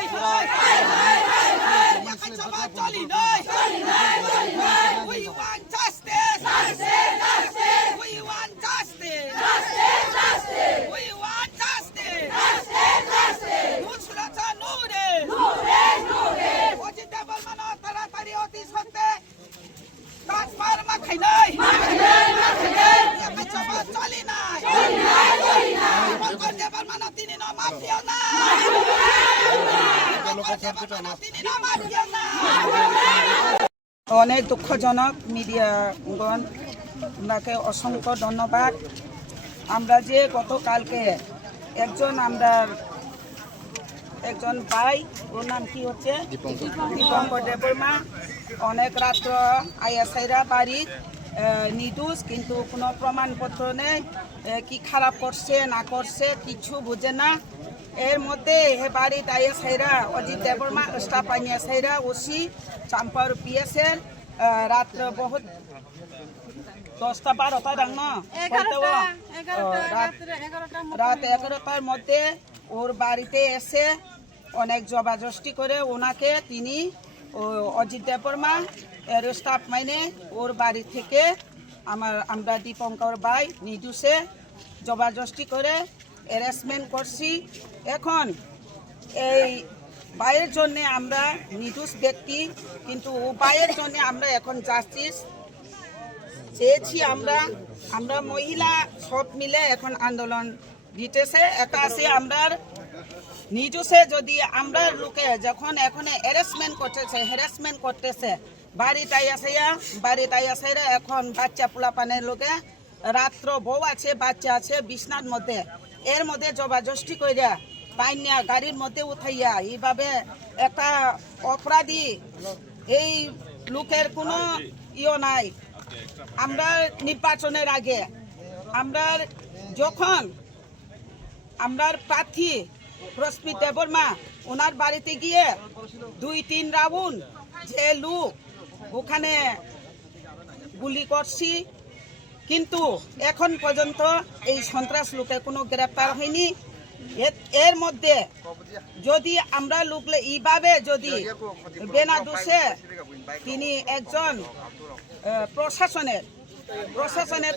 We want justice. We want justice. We want justice. Nusrat নূরে অজিত বর্মন তাড়াতাড়ি অতি সত্ত্বে transfer মাখাই নাই চলি নাই অজিত বর্মন তিনি না মাফিয়া না তিনি না মাফিয়া না। অনেক দুঃখজনক মিডিয়াগণ, আপনাকে অসংখ্য ধন্যবাদ। আমরা যে গতকালকে একজন ভাই, ওর নাম কি হচ্ছে দীপঙ্কর দেববর্মা, অনেক রাত্র আইএসআইরা বাড়ি নির্দোষ, কিন্তু কোনো প্রমাণপত্র নেই, কি খারাপ করছে না করছে কিছু বুঝে না। এর মধ্যে হে বাড়িত আইএসআইরা অজিত দেববর্মা স্টাফ আইএসআইরা ওসি চাম্পার পিএসএল রাত্র বহুত 10টা-12টা ডাং না রাত 11টার মধ্যে ওর বাড়িতে এসে অনেক জবাজস্তি করে ওনাকে তিনি অজিত দেববর্মা এর স্টাফ মাইনে ওর বাড়ি থেকে আমরা দীপঙ্কর ভাই নির্দোষে জবাজস্তি করে অ্যারেস্টমেন্ট করছি। এখন এই ভাইয়ের জন্য আমরা নির্দোষ ব্যক্তি, কিন্তু ও ভাইয়ের জন্য আমরা এখন জাস্টিস চেয়েছি। আমরা মহিলা সব মিলে এখন আন্দোলন দিতেছে। একটা আছে আমরা নির্দোষে যদি আমরা লোকে যখন এখন হ্যারাসমেন্ট করতেছে বাড়িতে আইয়াসাইরা এখন বাচ্চা পোলাপানের লোকে রাত্র বউ আছে বাচ্চা আছে বিছনার মধ্যে, এর মধ্যে জবাজস্তি কইরা পাইনিয়া গাড়ির মধ্যে উঠাইয়া এইভাবে একটা অপরাধী, এই লোকের কোনো নাই। আমরা নির্বাচনের আগে যখন আমরা প্রার্থী প্রস্মিত দেববর্মা ওনার বাড়িতে গিয়ে 2-3 রাউন্ড যে লোক ওখানে গুলি করছি, কিন্তু এখন পর্যন্ত এই সন্ত্রাস লোকে কোনো গ্রেপ্তার হয়নি। এর মধ্যে যদি আমরা লোকলে এইভাবে যদি বেনা দোষে তিনি একজন প্রশাসনের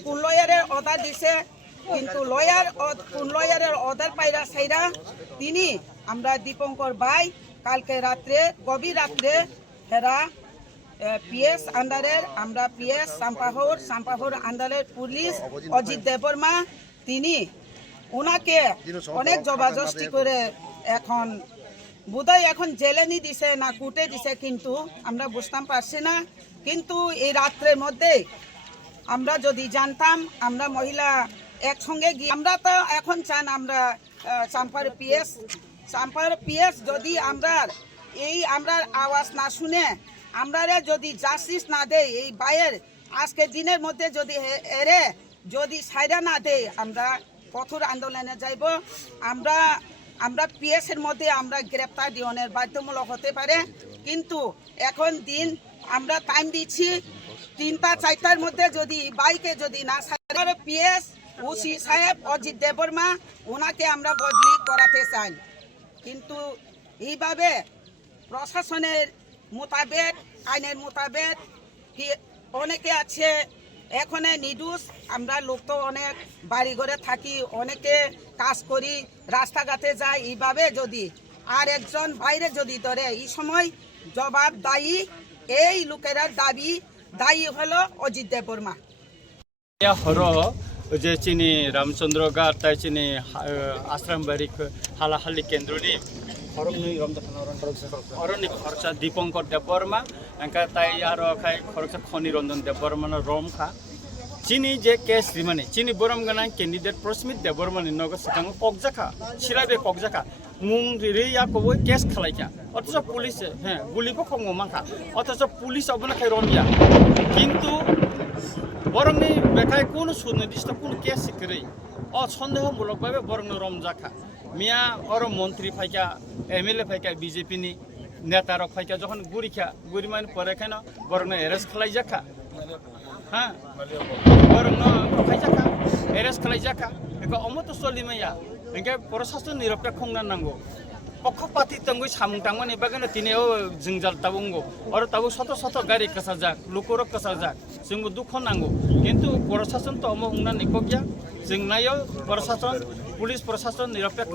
কোন লয়ারের অর্ডার দিছে, কিন্তু লয়ারের অর্ডার পাইরা সাইরা তিনি আমরা দীপঙ্কর ভাই কালকে রাত্রে গভীর রাত্রে হেরা পিএস আন্ডারের আমরা পিএস সাম্পাহর আন্ডারের পুলিশ অজিত দেববর্মা তিনি ওনাকে অনেক জবাজস্তি করে এখন বোধহয় এখন জেলে নি দিছে না কোর্টে দিছে, কিন্তু আমরা বুঝতাম পারছি না। কিন্তু এই রাত্রের মধ্যে আমরা যদি জানতাম আমরা মহিলা একসঙ্গে গিয়ে আমরা তো এখন চান আমরা চাম্পার পিএস যদি আমরা আওয়াজ না শুনে আমরা যদি জাস্টিস না দেয় এই ভাইয়ের আজকের দিনের মধ্যে যদি সাইডা না দেয় আমরা কঠোর আন্দোলনে যাইব। আমরা পিএস এর মধ্যে আমরা গ্রেপ্তার দিওনের বাধ্যমূলক হতে পারে, কিন্তু এখন দিন আমরা টাইম দিচ্ছি 3টা-4টার মধ্যে যদি বাইকে যদি না সাইডা পিএস ওসি সাহেব অজিত দেববর্মা ওনাকে আমরা বদলি করাতে চাই, কিন্তু এইভাবে প্রশাসনের মোতাবেক আইনের মোতাবেক অনেকে আছে এখানে নির্দোষ। আমরা লোক তো অনেক বাড়ি ঘরে থাকি, অনেকে কাজ করি, রাস্তাঘাটে যাই, এইভাবে যদি আর একজন বাইরে যদি ধরে এই সময় জবাব দায়ী এই লোকেরা দায়ী হলো অজিত দেববর্মা। যে চিনি রামচন্দ্র গার তাই চিনি আশ্রামবাড়ি হালাহালি কেন্দ্রনি অরণ্য খরচা দীপঙ্কর দেববর্মা একা তাই আর খাই খরচা খনিরঞ্জন দেববর্মান রমখা চিনি যে কেস রিমানি চিনি বরম গানা ক্যান্ডিডেট প্রস্মিত দেববর্মানি নগর সিটাং ককজাখা সিরাবে ককজাখা মুং রিয়া কবো কেস খালাইখা অথচ পুলিশে হ্যাঁ গুলিবো খঙ্গ মাখা অথচ পুলিশ অবনা খাই রমিয়া কিন্তু বরংনি বেখায় কোনো সুনির্দিষ্ট কোনো কেস শিখরে সন্দেহমূলকভাবে বরং রমজাখা মিয়া অর মন্ত্রী ফাইকা এমএলএ ফাইকা বিজেপি নি নেতারক ফাইকা যখন গুরিমান পরে কেন বরং এরেস্ট খালাই যাখা হ্যাঁ বরং খাইজাখা এরেস্ট খালাই যাখা একা অমত চলিমাইয়া একে প্রশাসন নিরপেক্ষ খংনা নাঙ্গো পক্ষপাতি তঙ্গই সামুং টাংমানি বাগানে তিনিও जोंजाल ताबुंगो और ताबु शत शत गारि कसाजाक लुकुरक कसाजाक जोंबो दुख नांगौ किन्तु प्रशासन तो अमो उंना निकगिया जोंनायो प्रशासन पुलिस प्रशासन निरपेक्ष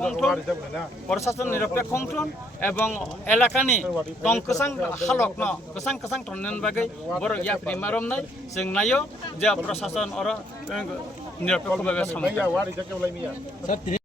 एवं एलाकानि तंकसां हालक न कसं टनन बागै बर या प्रिमारम नाय जोंनायो जे प्रशासन और निरपेक्ष भाबे सामलायो